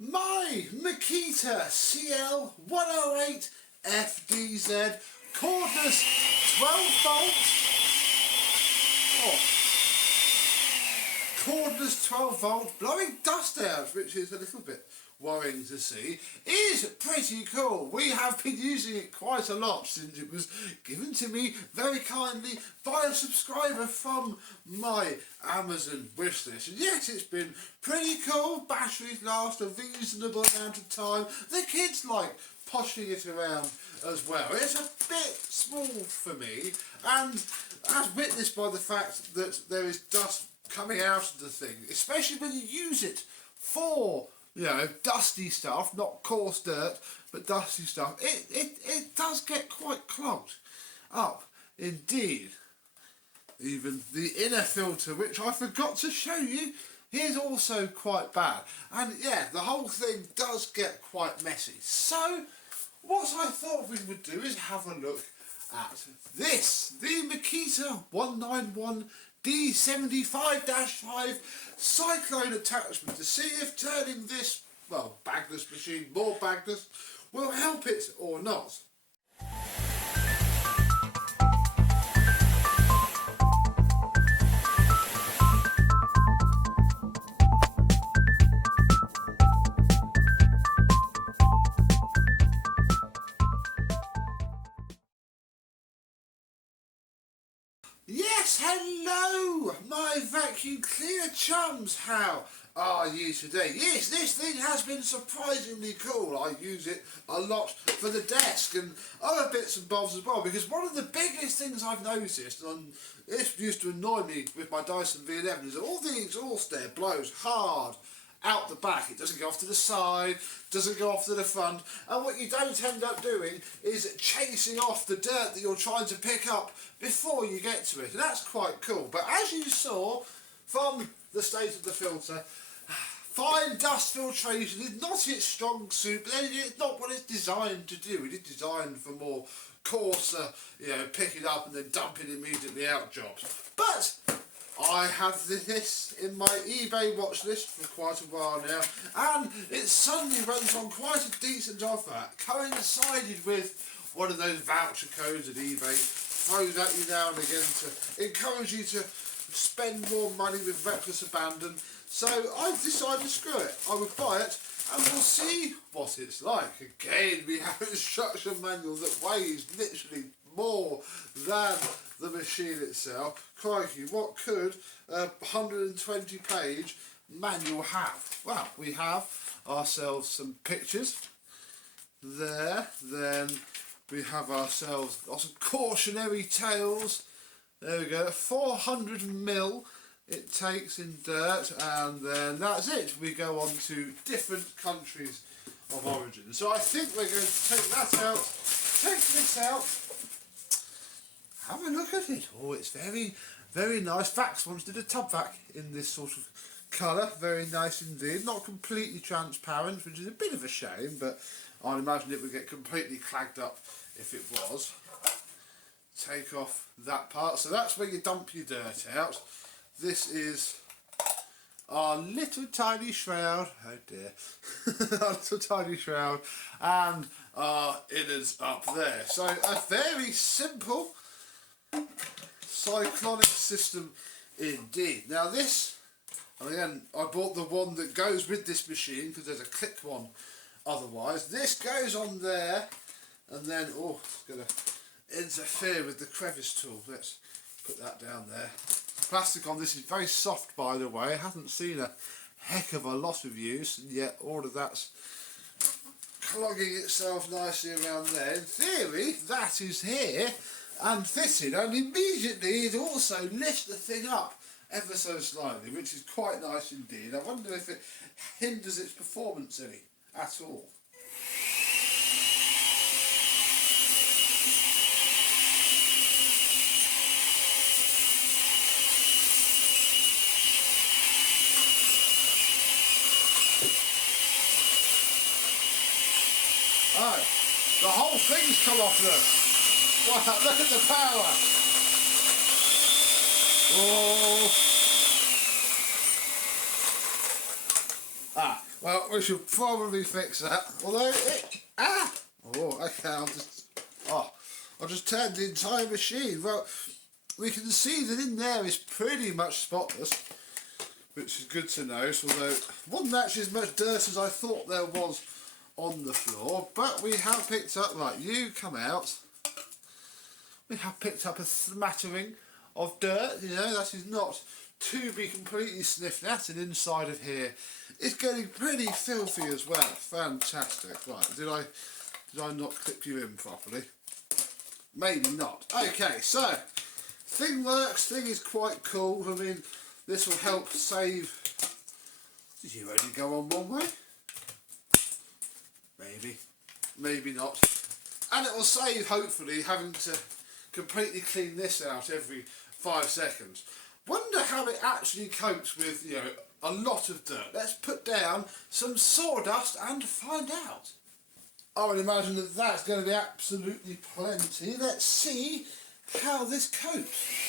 My Makita CL108FDZ cordless 12 volt cordless 12 volt blowing dust out, which is a little bit worrying to see, is pretty cool. We have been using it quite a lot since it was given to me very kindly by a subscriber from my Amazon wishlist. And yes, it's been pretty cool. Batteries last a reasonable amount of time. The kids like poshing it around as well. It's a bit small for me, and as witnessed by the fact that there is dust coming out of the thing, especially when you use it for, you know, dusty stuff, not coarse dirt, but dusty stuff, it does get quite clogged up indeed. Even the inner filter, which I forgot to show you, is also quite bad. And yeah, the whole thing does get quite messy. So what I thought we would do is have a look at this, the Makita 191D75-5 Cyclone attachment, to see if turning this, well, bagless machine more bagless will help it or not. Yes, hello, my vacuum cleaner chums. How are you today? Yes, this thing has been surprisingly cool. I use it a lot for the desk and other bits and bobs as well, because one of the biggest things I've noticed, and this used to annoy me with my Dyson V11, is that all the exhaust there blows hard out the back. It doesn't go off to the side, doesn't go off to the front, and what you don't end up doing is chasing off the dirt that you're trying to pick up before you get to it, and that's quite cool. But as you saw from the state of the filter, fine dust filtration is not its strong suit, but then it's not what it's designed to do. It is designed for more coarser, you know, pick it up and then dump it immediately out jobs. But I have this in my eBay watch list for quite a while now, and it suddenly runs on quite a decent offer, coincided with one of those voucher codes that eBay throws at you now and again to encourage you to spend more money with reckless abandon. So I decided, screw it, I would buy it and we'll see what it's like. Again, we have an instruction manual that weighs literally more than the machine itself. Crikey, what could a 120 page manual have? Well, we have ourselves some pictures there, then we have ourselves lots of cautionary tales. There we go, 400ml it takes in dirt, and then that's it. We go on to different countries of origin. So I think we're going to take that out, take this out, have a look at it. Oh, it's very, very nice. Vax once did a tub vac in this sort of colour. Very nice indeed. Not completely transparent, which is a bit of a shame, but I'd imagine it would get completely clagged up if it was. Take off that part. So that's where you dump your dirt out. This is our little tiny shroud. Oh dear. Our little tiny shroud. And our innards up there. So a very simple cyclonic system indeed. Now this, again, I bought the one that goes with this machine because there's a click one otherwise. This goes on there, and then, oh, it's going to interfere with the crevice tool. Let's put that down there. Plastic on this is very soft, by the way. It hasn't seen a heck of a lot of use, and yet all of that's clogging itself nicely around there. In theory, that is here and fitted, and immediately it also lifts the thing up ever so slightly, which is quite nice indeed. I wonder if it hinders its performance any at all. Oh, the whole thing's come off there. Wow, look at the power. Oh. Well, we should probably fix that. Although okay, I'll just turn the entire machine. Well, we can see that in there is pretty much spotless, which is good to know. So although it wasn't actually as much dirt as I thought there was on the floor, but we have picked up, right, you come out. We have picked up a smattering of dirt, you know, that is not to be completely sniffed at, and inside of here it's getting pretty filthy as well. Fantastic. Right, did I not clip you in properly? Maybe not. Okay, so thing works, thing is quite cool. I mean, this will help save. Did you only go on one way? Maybe not. And it will save, hopefully, having to completely clean this out every 5 seconds. Wonder how it actually copes with, you know, a lot of dirt. Let's put down some sawdust and find out. I would imagine that that's going to be absolutely plenty. Let's see how this copes.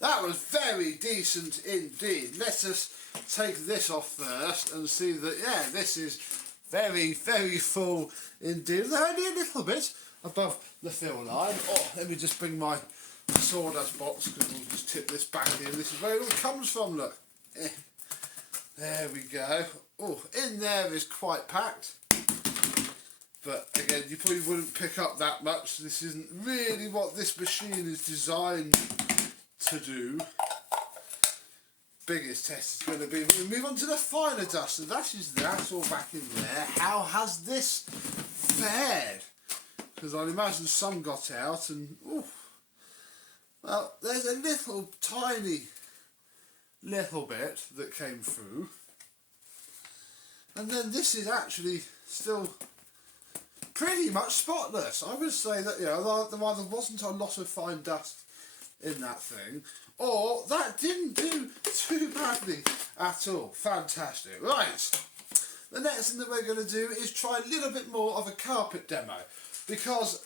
That was very decent indeed. Let us take this off first and see that, yeah, this is very, very full indeed. They're only a little bit above the fill line. Oh, let me just bring my sawdust box, because we'll just tip this back in. This is where it all comes from, look. There we go. Oh, in there is quite packed. But again, you probably wouldn't pick up that much. This isn't really what this machine is designed to do. Biggest test is going to be when we move on to the finer dust. So that is that all back in there. How has this fared? Because I'd imagine some got out and ooh, well, there's a little tiny little bit that came through, and then this is actually still pretty much spotless. I would say that, you know, there either wasn't a lot of fine dust in that thing, or that didn't do too badly at all. Fantastic. Right, the next thing that we're going to do is try a little bit more of a carpet demo, because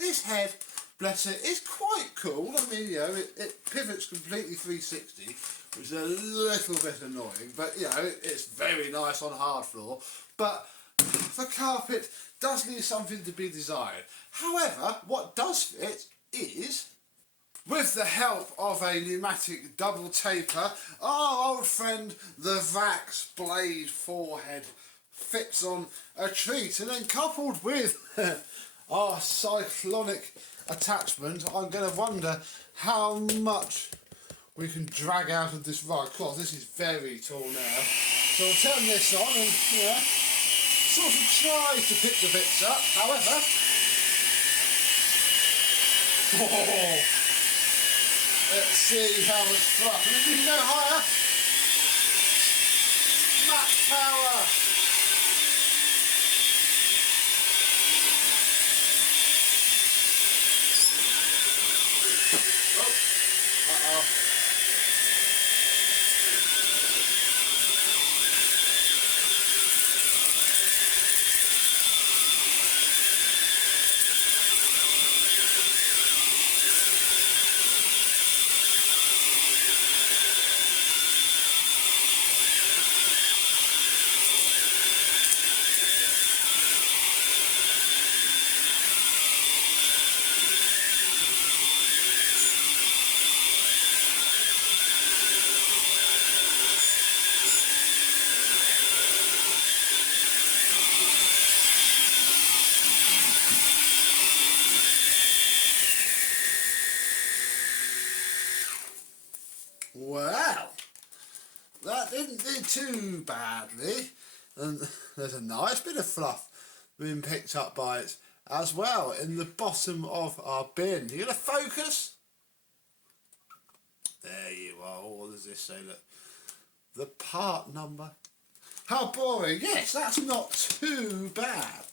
this head, bless it, is quite cool. I mean, you know, it pivots completely 360, which is a little bit annoying, but, you know, it's very nice on hard floor. But the carpet does need something to be desired. However, what does fit is, with the help of a pneumatic double taper, our old friend the Vax Blade forehead fits on a treat, and then coupled with our cyclonic attachment, I'm going to wonder how much we can drag out of this rug. Of course, this is very tall now, so I'll turn this on and, you know, sort of try to pick the bits up. However, let's see how much fluff. And if we can go higher, max power. Oh, uh-oh. Well, that didn't do too badly, and there's a nice bit of fluff been picked up by it as well in the bottom of our bin. You gonna focus? There you are. What does this say? Look, the part number. How boring. Yes, that's not too bad.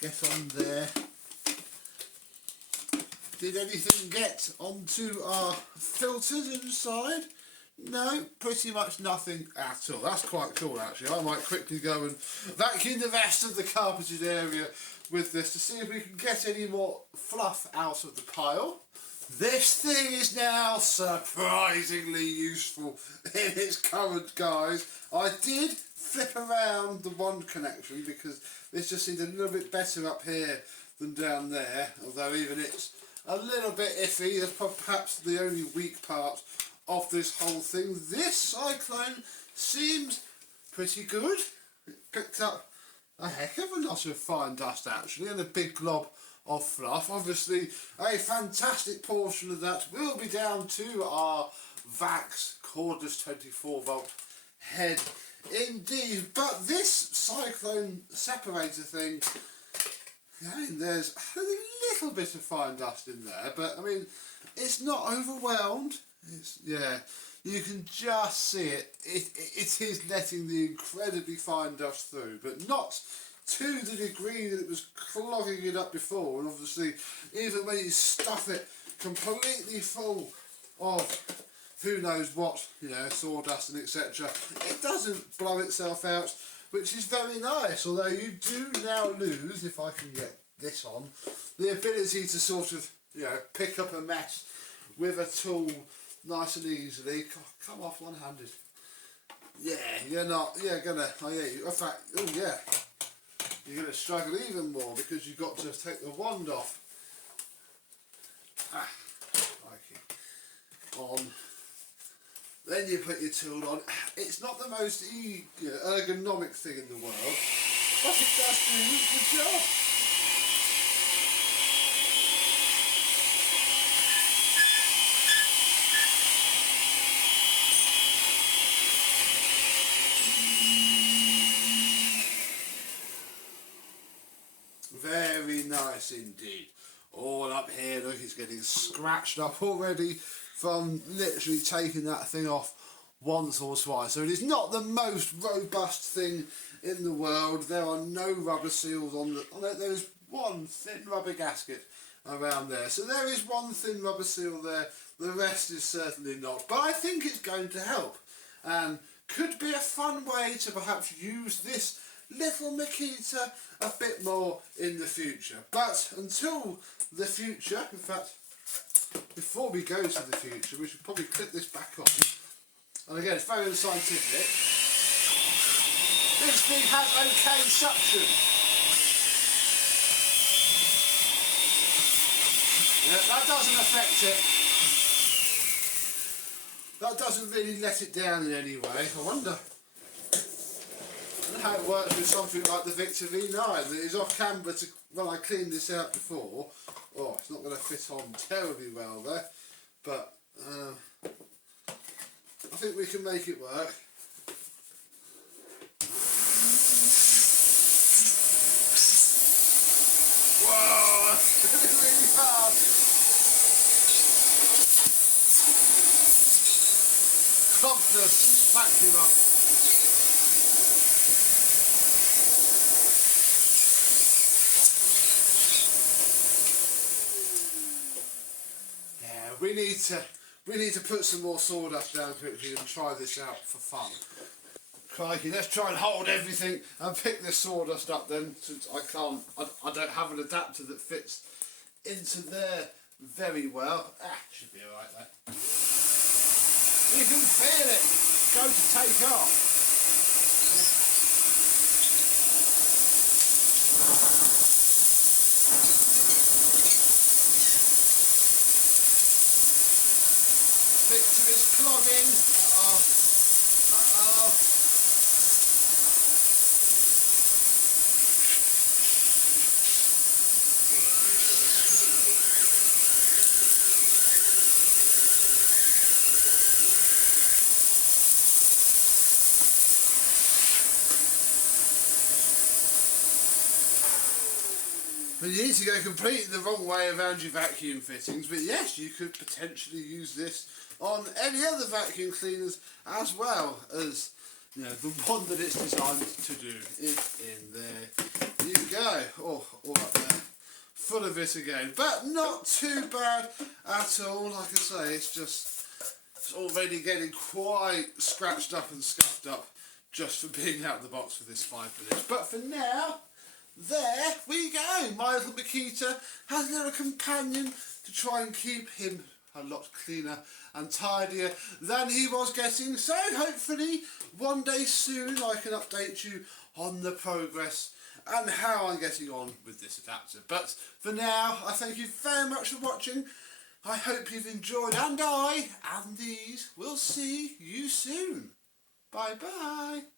Get on there. Did anything get onto our filters inside? No, pretty much nothing at all. That's quite cool actually. I might quickly go and vacuum the rest of the carpeted area with this to see if we can get any more fluff out of the pile. This thing is now surprisingly useful in its current guise. I did flip around the wand connection because this just seemed a little bit better up here than down there, although even it's a little bit iffy. That's perhaps the only weak part of this whole thing. This Cyclone seems pretty good. It picked up a heck of a lot of fine dust actually, and a big glob of fluff. Obviously a fantastic portion of that will be down to our Vax cordless 24 volt head indeed. But this Cyclone separator thing, I mean, there's a little bit of fine dust in there, but I mean, it's not overwhelmed. It's, yeah, you can just see it. It is letting the incredibly fine dust through, but not to the degree that it was clogging it up before. And obviously, even when you stuff it completely full of who knows what, you know, sawdust and etc., it doesn't blow itself out, which is very nice. Although you do now lose, if I can get this on, the ability to sort of, you know, pick up a mess with a tool nice and easily. Come off one-handed. Yeah, you're not. You're gonna. Oh yeah. In fact, oh yeah. You're gonna struggle even more because you've got to take the wand off. On. Then you put your tool on. It's not the most ergonomic thing in the world, but it does do the job. Very nice indeed. All up here, look, it's getting scratched up already from literally taking that thing off once or twice. So it is not the most robust thing in the world. There are no rubber seals on it. There is one thin rubber gasket around there. So there is one thin rubber seal there. The rest is certainly not. But I think it's going to help, and could be a fun way to perhaps use this little Makita a bit more in the future. But until the future, in fact, before we go to the future, we should probably clip this back on. And again, it's very unscientific. This thing has okay suction. Yeah, that doesn't affect it. That doesn't really let it down in any way. I wonder how it works with something like the Victor V9 that is off camera. Well, I cleaned this out before. Oh, it's not going to fit on terribly well there, but I think we can make it work. Whoa, that's really hard. Confidence, vacuum up. We need to put some more sawdust down quickly and try this out for fun. Crikey, let's try and hold everything and pick this sawdust up then, since I don't have an adapter that fits into there very well. Should be alright there. You can feel it go to take off. Victor is clogging. Uh-oh. Uh-oh. But you need to go completely the wrong way around your vacuum fittings, but yes, you could potentially use this on any other vacuum cleaners as well as, you know, the one that it's designed to do. If in there you go, all up there, full of it again, but not too bad at all. Like I say, it's already getting quite scratched up and scuffed up just for being out of the box for this 5 minutes. But for now, there we go. My little Makita has a little companion to try and keep him a lot cleaner and tidier than he was getting. So hopefully one day soon I can update you on the progress and how I'm getting on with this adapter. But for now, I thank you very much for watching. I hope you've enjoyed, and I and these will see you soon. Bye bye.